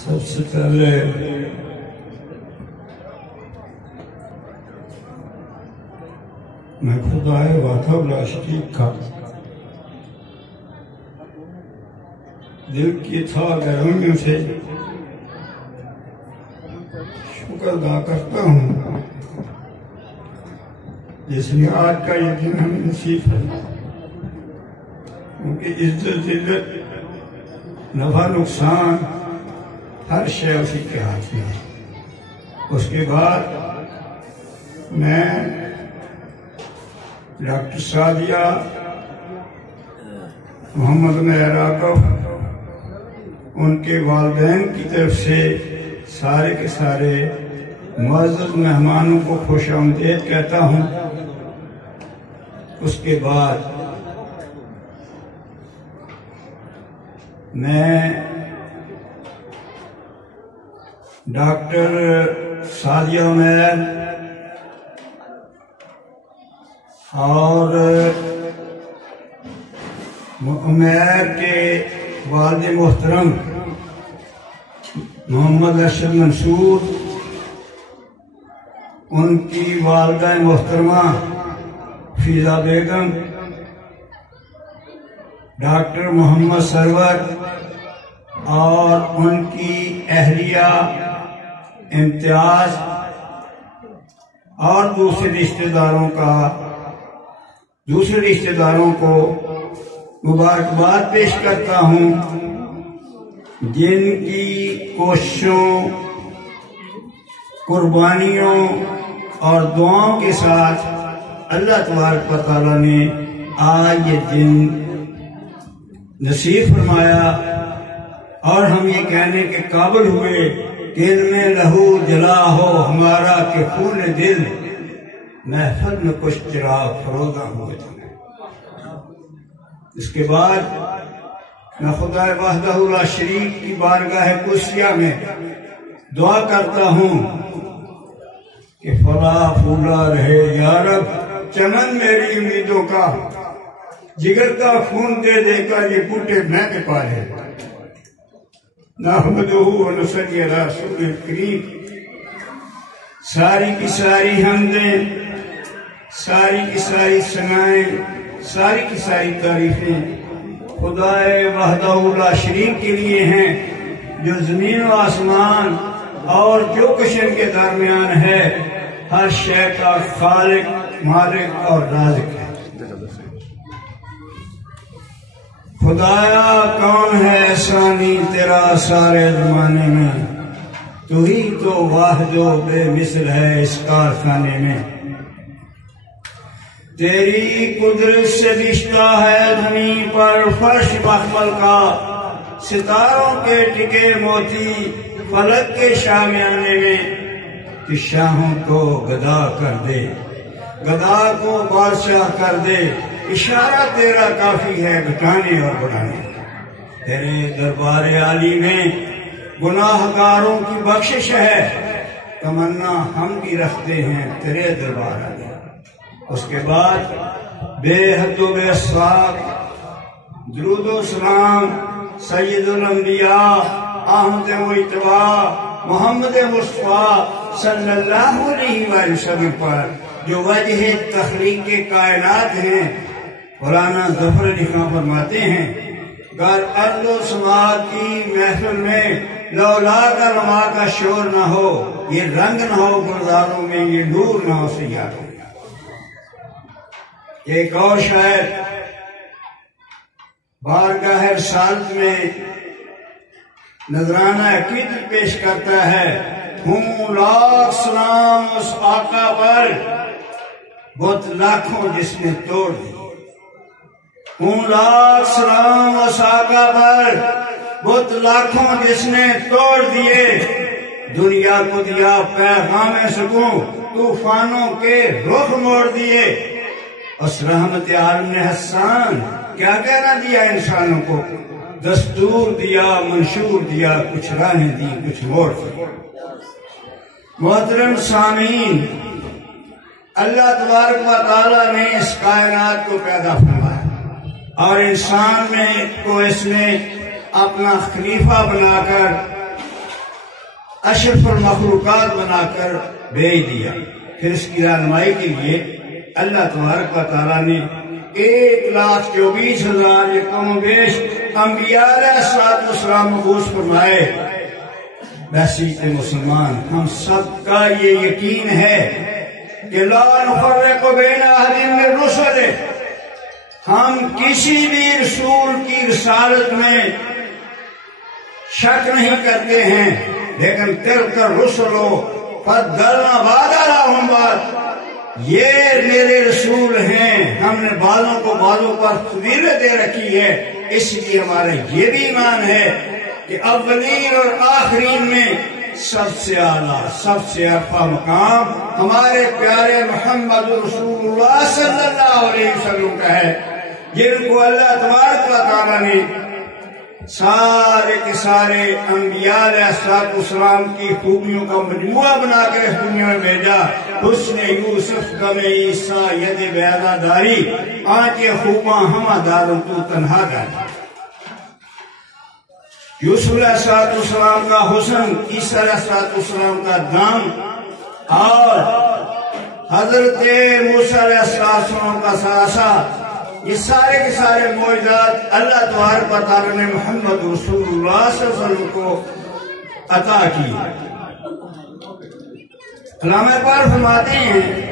سب سے پہلے میں خدائے وحدہ لا شریک کا دل کی تھا گہرائیوں سے شکر ادا کرتا ہوں جس نے آج کا یہ دن ہمیں نصیب ہے، کیونکہ عزت ذلت نفع نقصان ہر شے اسی کے ہاتھ میں ہے۔ اس کے بعد میں ڈاکٹر سعدیہ محمد مہراقف ان کے والدین کی طرف سے سارے کے سارے معزز مہمانوں کو خوش آمدید کہتا ہوں۔ اس کے بعد میں ڈاکٹر سعدیہ عمیر اور عمیر کے والد محترم محمد ارشد منصور، ان کی والدہ محترمہ فیضہ بیگم، ڈاکٹر محمد سرور اور ان کی اہلیہ امتیاز اور دوسرے رشتہ داروں کو مبارکباد پیش کرتا ہوں، جن کی کوششوں، قربانیوں اور دعاؤں کے ساتھ اللہ تبارک و تعالیٰ نے آج یہ دن نصیب فرمایا اور ہم یہ کہنے کے قابل ہوئے کہ ان میں لہو جلا ہو ہمارا کہ خون دل، محفل میں کچھ چراغ فروزاں ہوئے تھے۔ اس کے بعد میں خدا وحدہ لا شریک کی بارگاہ قدسیہ میں دعا کرتا ہوں کہ پھلا پھولا رہے یا رب چمن میری امیدوں کا، جگر کا خون دے دے کر یہ بوٹے میں کے پالے۔ نحمدہ و نصلی علی رسول الکریم، ساری کی ساری حمدیں، ساری کی ساری ثنائیں، ساری کی ساری تعریفیں خدائے وحدہ لا شریک کے لیے ہیں، جو زمین و آسمان اور جو کچھ ان کے درمیان ہے، ہر شے کا خالق، مالک اور رازق ہے۔ خدایا کون ہے ثانی تیرا سارے زمانے میں، تو ہی تو واحد و بے مثل ہے اس کارخانے میں۔ تیری قدرت سے بچتا ہے زمین پر فرش مخمل کا، ستاروں کے ٹکے موتی فلک کے شامیانے میں، کہ شاہوں کو گدا کر دے، گدا کو بادشاہ کر دے، اشارہ تیرا کافی ہے گھٹانے اور بڑھانے۔ تیرے دربار عالی میں گناہ گاروں کی بخشش ہے، تمنا ہم بھی رکھتے ہیں تیرے دربار عالی۔ اس کے بعد بے حد و بے اسباب درود و سلام سید الانبیاء احمد مجتبی محمد مصطفیٰ صلی اللہ علیہ وآلہ وسلم پر، جو وجہ تخلیق کے کائنات ہیں۔ مولانا ظفر علی خان فرماتے ہیں، گر ارض و سماء کی محفل میں لولا کا رما کا شور نہ ہو، یہ رنگ نہ ہو گلزاروں میں، یہ نور نہ ہو سیاروں میں۔ ایک اور شاعر بارگاہ رسالت میں نذرانہ عقیدت پیش کرتا ہے، ہوں لاکھ سلام اس آقا پر، بت لاکھوں جس نے توڑ دی۔ ہوں لاکھ سلام اس آقا پر، بت لاکھوں جس نے توڑ دیے، دنیا کو دیا پیغام سکون، طوفانوں کے رخ موڑ دیے۔ اس رحمت عالم نے حسان کیا کہنا دیا انسانوں کو، دستور دیا، منشور دیا، کچھ راہیں دی، کچھ موڑ دی۔ محترم سامعین، اللہ تبارک و تعالیٰ نے اس کائنات کو پیدا فرمایا اور انسان میں کو اس نے اپنا خلیفہ بنا کر اشرف المخلوقات بنا کر بھیج دیا۔ پھر اس کی رہنمائی کے لیے اللہ تبارک و تعالیٰ نے 1,24,000 کم و بیش انبیاء علیہ السلام مبعوث فرمائے۔ بحثیت مسلمان ہم سب کا یہ یقین ہے کہ لا نفرق بین احد من رسلہ، ہم کسی بھی رسول کی رسالت میں شک نہیں کرتے ہیں، لیکن تلک الرسل فضلنا بعضهم علی بعض، یہ میرے رسول ہیں، ہم نے بعضوں کو بعضوں پر فضیلت دے رکھی ہے۔ اس لیے ہمارا یہ بھی ایمان ہے کہ اولین اور آخرین میں سب سے اعلیٰ سب سے عرفہ مقام ہمارے پیارے محمد رسول اللہ صلی اللہ علیہ وسلم کا ہے، جن کو اللہ تبارک و تعالیٰ نے سارے کے سارے انبیاء علیہ السلام کی خوبیوں کا مجموعہ بنا کر اس دنیا میں بھیجا۔ حسن یوسف غم عیسیٰ ید بیضا داری، آنچے خوباں ہمہ داروں تو تنہا داری۔ یوسف علیہ السلام کا حسن، عیسیٰ علیہ السلام کا دام، اور حضرت موسیٰ علیہ السلام کا ساسا، یہ سارے کے سارے معجزات اللہ تبارک و تعالیٰ نے محمد رسول اللہ صلی اللہ علیہ وسلم کو عطا کی۔ علامہ اقبال فرماتے ہیں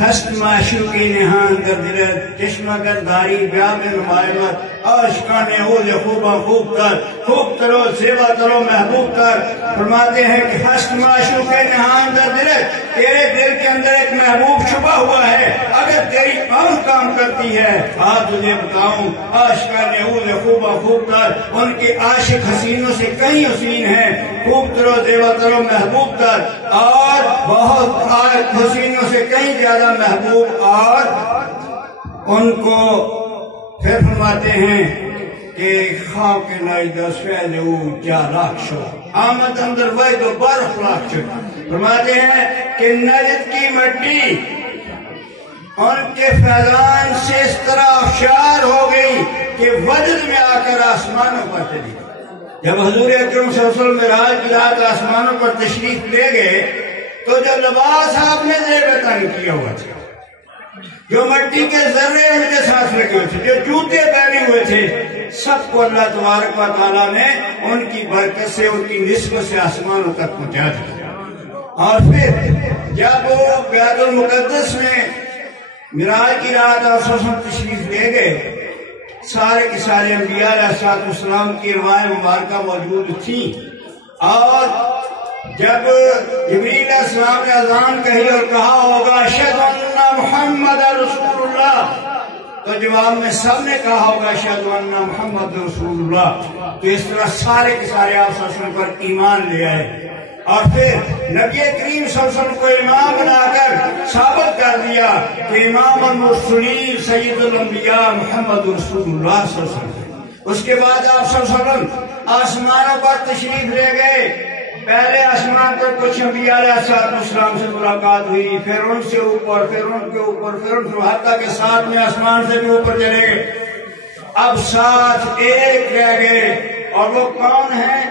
ہست معشوقی نہان در دلت، چشمہ گرداری بیاہ میں نمائمت، عاشقان عود خوباں خوب تر، خوب ترو زیبا ترو محبوب تر۔ فرماتے ہیں کہ ہست معشوق نہان در دلت، تیرے دل کے اندر ایک محبوب چھپا ہوا ہے، اگر تیری آنکھ کام کرتی ہے آج تجھے بتاؤں، عاشقان عود خوباں خوب تر، ان کے عاشق حسینوں سے کہیں حسین ہیں، خوب ترو زیبا ترو محبوب تر، اور بہت حسینوں سے کہیں زیادہ محبوب۔ اور ان کو پھر فرماتے ہیں کہ خاک نائدہ سویلو کیا راکشو، آمد اندر وید و برخ راکشو۔ فرماتے ہیں کہ نجد کی مٹی ان کے فیضان سے اس طرح افشار ہو گئی کہ وجد میں آ کر آسمانوں پر چلی۔ جب حضور اکرم صلی اللہ علیہ وسلم معراج کی رات آسمانوں پر تشریف لے گئے تو جو لباس آپ نے زیب تن کیا ہوا تھا، جو مٹی کے ذرے ان کے ساتھ لگے ہوئے تھے، جو جوتے پہنے ہوئے تھے، سب کو اللہ تبارک و تعالیٰ نے ان کی برکت سے، ان کی نسبت سے آسمانوں تک پہنچا دیا۔ اور پھر جب وہ بیت المقدس میں معراج کی رات آپ تشریف لے گئے، سارے کے سارے انبیاء علیہ السلام کی روایت مبارکہ موجود تھیں، اور جب جبریل علیہ السلام نے اذان کہی اور کہا ہوگا اشہد ان محمد رسول اللہ، تو جواب میں سب نے کہا ہوگا اشہد ان محمد رسول اللہ۔ تو اس طرح سارے کے سارے آپ صلی اللہ علیہ وسلم پر ایمان لے آئے، اور پھر نبی کریم صلی اللہ علیہ وسلم کو امام بنا کر ثابت کر دیا کہ امام المرسلین سید الانبیاء محمد رسول اللہ صلی اللہ علیہ وسلم۔ اس کے بعد آپ صلی اللہ علیہ وسلم آسمانوں پر تشریف لے گئے۔ پہلے آسمان پر کچھ انبیاء علیہ السلام سے ملاقات ہوئی، پھر ان سے اوپر، پھر ان کے اوپر، پھر ان سے، حتیٰ کہ ساتھ میں آسمان سے بھی اوپر چلے گئے۔ اب ساتھ ایک رہ گئے، اور وہ کون ہیں؟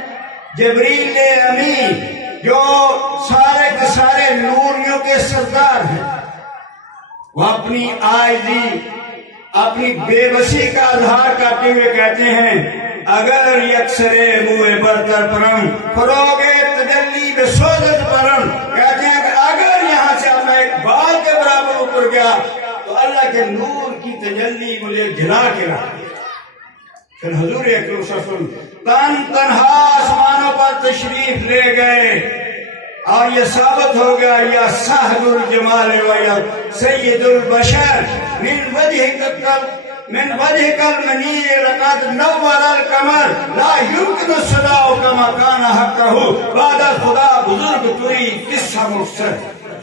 جبریل امین، جو سارے کے سارے نوریوں کے سردار ہیں۔ وہ اپنی عاجزی، اپنی بے بسی کا اظہار کرتے ہوئے کہتے ہیں اگر یکسرے موئے برتر پرم فروغے تجلی بے سوزت پرم، کہتے ہیں کہ اگر یہاں سے میں ایک بال کے برابر اوپر گیا تو اللہ کے نور کی تجلی مجھے جلا کے رکھ۔ پھر حضور اکرم صلی اللہ علیہ وسلم تنہا آسمانوں پر تشریف لے گئے، اور یہ ثابت ہو گیا یا صاحب الجمال و یا سید البشر من وجهك المنير لقد نور القمر لا يمكن الصداع كما كان حقه بعد خدا بزرگ توئی قصہ مفسر۔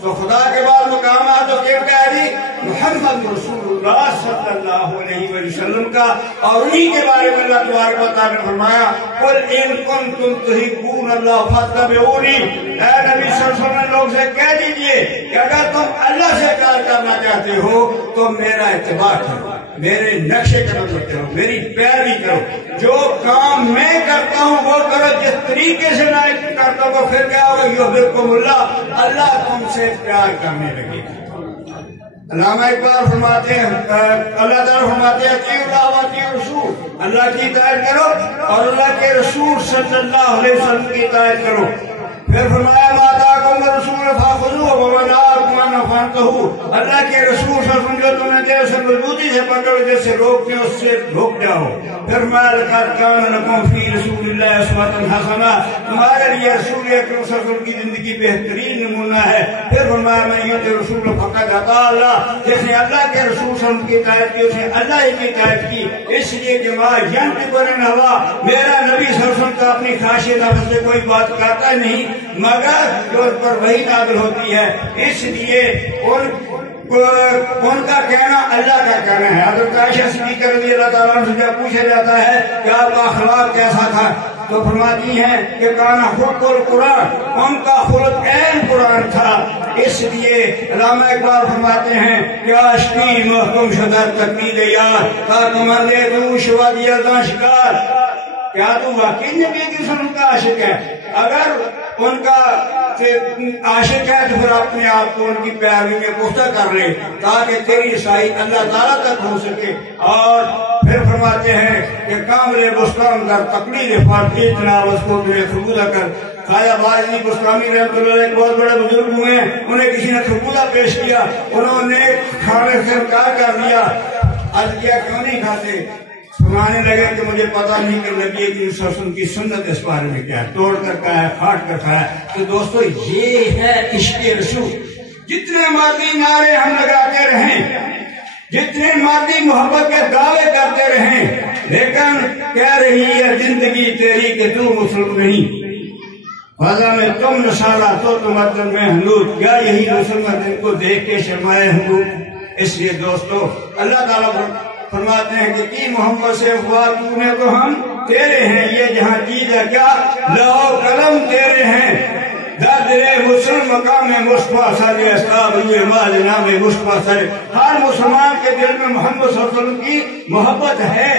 تو خدا کے بعد مقامات و کیوں کہہ دی محمد رسول اللہ صلی اللہ علیہ وسلم کا، اور انہی کے بارے میں اللہ تبارک و تعالیٰ نے فرمایا قل ان کنتم تحبون اللہ فاتبعونی، اے نبی صلی اللہ علیہ وسلم لوگ سے کہہ دیجئے کہ اگر تم اللہ سے پیار کرنا چاہتے ہو تو میرا اتباع کرو۔ میرے نقشے قدم پر چلو، میری پیروی کرو، جو کام میں کرتا ہوں وہ کرو، جس طریقے سے میں کرتا ہوں وہ پھر کیا ہوگا، یحببکم اللہ، اللہ تم سے پیار کرنے لگے گا۔ علامہ اقبال فرماتے ہیں، اللہ تعالیٰ فرماتے ہیں اطیعوا اللہ واطیعوا الرسول، اللہ کی اطاعت کرو اور اللہ کے رسول صلی اللہ علیہ وسلم کی اطاعت کرو۔ پھر فرمایا ما آتاکم الرسول فخذوہ وما نہاکم عنہ فانتہوا، اللہ کے رسول صلی اللہ علیہ وسلم جو تمہیں دے اسے مضبوطی سے پکڑو، جیسے روکتے ہیں اس سے رک جاؤ۔ پھر فرمایا لقد کان لکم فی رسول اللہ اسوۃ حسنہ، تمہارے لیے رسول اکرم صلی اللہ علیہ وسلم کی زندگی بہترین نمونہ ہے۔ پھر فرمایا من یطع الرسول فقد اطاع اللہ، جس نے اللہ کے رسول صلی اللہ علیہ وسلم کی اطاعت کی اس نے اللہ ہی کی اطاعت کی۔ اس لیے کہ ما ینطق عن الہویٰ، میرا نبی صلی اللہ علیہ وسلم کا اپنی خواہش نفس سے کوئی بات کرتا نہیں مگر جو ان پر وحی نازل ہوتی ہے، اس لیے ان کا کہنا اللہ کا کہنا ہے۔ حضرت عائشہ صدیقہ رضی اللہ تعالیٰ عنہ سے جب پوچھا جاتا ہے کہ آپ کا اخلاق کیسا تھا تو فرماتی ہیں کہ کانا خلق القرآن، ان کا خلق عین قرآن تھا۔ اس لیے علامہ اقبال فرماتے ہیں کہ عاشقی محکم شدہ تقلید یار، تاکہ مندے تو شوادی ازاں شکار، کیا تو واقعی نبی کی سنت کا عاشق ہے؟ اگر ان کا عاشق ہے تو پھر اپنے آپ کو ان کی پیروی میں پختہ کر لے تاکہ تیری رسائی اللہ تعالیٰ تک ہو سکے۔ اور پھر فرماتے ہیں کہ کامل بستان در تقلید فرد جناب اس کو تمہیں خربوزہ کر۔ خواجہ باجی بستانی رحمۃ اللہ علیہ ایک بہت بڑے بزرگ ہوئے، انہیں کسی نے خربوزہ پیش کیا، انہوں نے کھانے سے انکار کر دیا۔ عرض کیا کیوں نہیں کھاتے؟ سنانے لگے کہ مجھے پتا نہیں کہ نبی کریم صلی اللہ علیہ وسلم کی سنت اس بارے میں کیا ہے، توڑ کر کھایا، پھاٹ کر کھایا۔ تو دوستو یہ ہے عشق رسول۔ جتنے مرضی نعرے ہم لگاتے رہیں، جتنے مرضی محبت کے دعوے کرتے رہیں، لیکن کہہ رہی ہے زندگی تیری کہ تو مسلم نہیں، فضا میں تم نشانہ تو تم مطلب میں حنود، کیا یہی مسلمان دن کو دیکھ کے شرمائے حنود؟ اس لیے دوستو اللہ تعالیٰ فرماتے ہیں کہ کی محمد سے تو نے تو ہم تیرے ہیں، یہ جہاں چیز ہے کیا لہو قلم تیرے ہیں، درد مسلم مقام مصطفیٰ سر اصحاب روئے مال نام مصطفیٰ سر۔ ہر مسلمان کے دل میں محمد صلی اللہ علیہ وسلم کی محبت ہے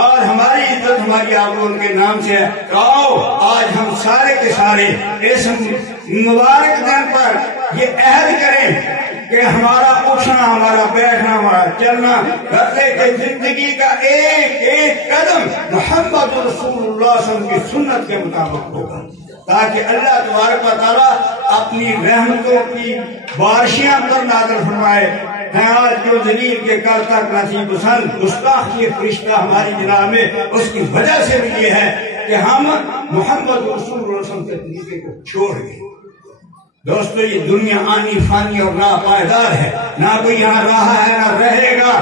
اور ہماری عزت ہماری آپ ان کے نام سے ہے۔ آؤ آج ہم سارے کے سارے اس مبارک دن پر یہ عہد کریں کہ ہمارا اٹھنا، ہمارا بیٹھنا، ہمارا چلنا، کرتے کہ زندگی کا ایک ایک قدم محمد رسول اللہ صلی اللہ علیہ وسلم کی سنت کے مطابق ہوگا، تاکہ اللہ تبارک و تعالیٰ اپنی رحمتوں کی بارشیاں پر نازل فرمائے۔ آج جو ذلیل کے کل تک نہ تھی پسند، گستاخ یہ فرشتہ ہماری جناب میں، اس کی وجہ سے بھی یہ ہے کہ ہم محمد رسول اللہ صلی اللہ علیہ وسلم کے طریقے کو چھوڑ گئے۔ دوستو یہ دنیا آنی فانی اور ناپائیدار ہے، نہ کوئی یہاں رہا ہے نہ رہے گا،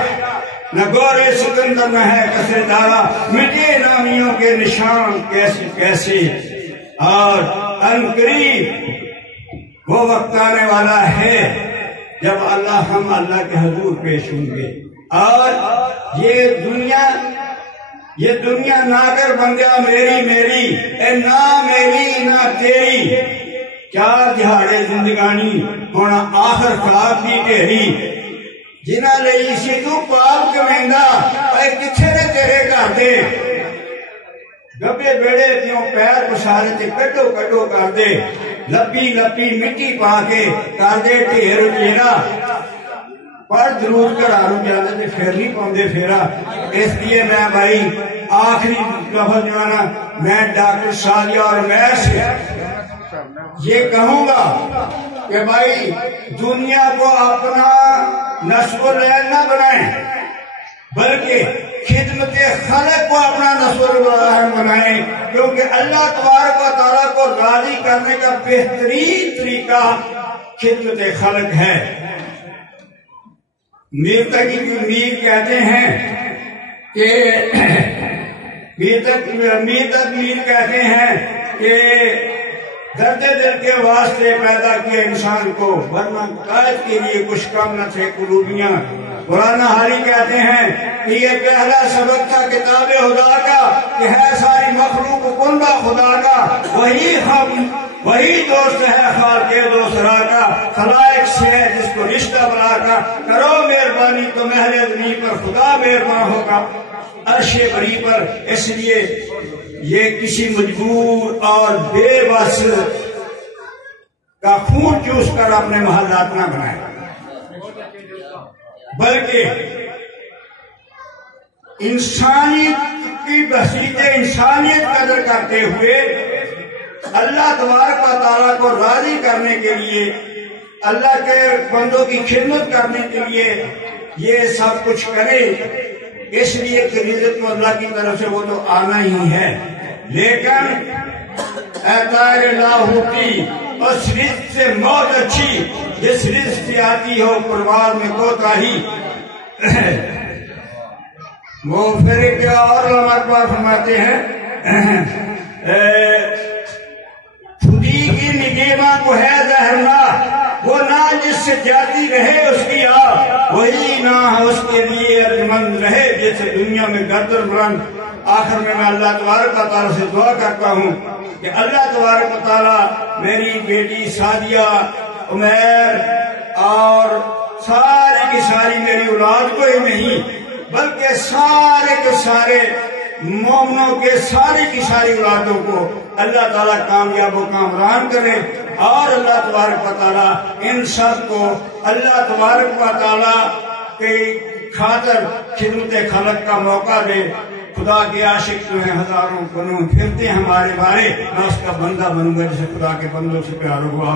نہ گورے سکندر نہ ہے کسر دارا، مٹے نامیوں کے نشان کیسے کیسے، اور عنقریب وہ وقت آنے والا ہے جب ہم اللہ کے حضور پیش ہوں گے۔ اور یہ دنیا نہ کر بندیا میری میری، اے نہ میری نہ تیری، چار دہاڑے زندگانی ہونا آخر خواب دی ڈیری، جنہ لئی سی تو پاپ کمیندا، اے کچھے نے تیرے گھر دے، گبے بیڑے تیوں پیر پسارے تے کڈو کڈو کر دے، لپی لپی مٹی پا کے کر دے ڈھیر چیرا، پر درود کرارو جانے تے پھر نہیں پاؤندے پھیرا۔ اس لیے میں بھائی آخری لفظ جو ہے نا، میں ڈاکٹر سالیہ اور میں سے یہ کہوں گا کہ بھائی دنیا کو اپنا نصب العین نہ بنائیں، بلکہ خدمت خلق کو اپنا نصب العین بنائیں، کیونکہ اللہ تبارک و تعالیٰ کو راضی کرنے کا بہترین طریقہ خدمت خلق ہے۔ میر تقی کہتے ہیں کہ میر کہتے ہیں کہ درد دل کے واسطے پیدا کیا انسان کو، ورنہ قائد کے لیے کچھ کم نہ تھے قلوبیاں۔ قرآن حالی کہتے ہیں کہ یہ پہلا سبق تھا کتاب خدا کا کہ ہے ساری مخلوق کنبہ خدا کا، وہی ہم وہی دوست ہے خالق دوسرا کا، خلائق سے ہے جس کو رشتہ بنا کا، کرو مہربانی تو مہر زمین پر خدا مہربان ہوگا عرش بری پر۔ اس لیے یہ کسی مجبور اور بے بس کا خون چوس کر اپنے محلات نہ بنائے، بلکہ انسانیت کی بحثیت انسانیت قدر کرتے ہوئے اللہ تبارک و تعالیٰ کو راضی کرنے کے لیے، اللہ کے بندوں کی خدمت کرنے کے لیے یہ سب کچھ کرے۔ اس لیے کہ رزق تو اللہ کی طرف سے وہ تو آنا ہی ہے، لیکن اعطائے لاہوتی اس رزق سے موت اچھی جس رزق سے آتی ہو پروار میں کوتاہی۔ وہ پھر کیا اور علماء اکبر فرماتے ہیں، خودی کی نگہباں کو ہے زہرنا، وہ نہ جس سے جاتی رہے اس کی آہ، وہی نہ اس کے لیے ارجمند رہے جیسے دنیا میں گردن بلند۔ آخر میں اللہ تبارک و تعالیٰ سے دعا کرتا ہوں کہ اللہ تبارک و تعالیٰ میری بیٹی سعدیہ، عمیر اور ساری کی ساری میری اولاد کو ہی نہیں بلکہ سارے کے سارے مومنوں کے ساری کی ساری اولادوں کو اللہ تعالیٰ کامیاب و کامران کرے، اور اللہ تبارک و تعالیٰ ان سب کو اللہ تبارک و تعالیٰ کے خاطر خدمت خلق کا موقع دے۔ خدا کے عاشق جو ہیں ہزاروں کنوں پھرتے ہیں ہمارے بارے، میں اس کا بندہ بنوں گا جسے خدا کے بندوں سے پیار ہوا۔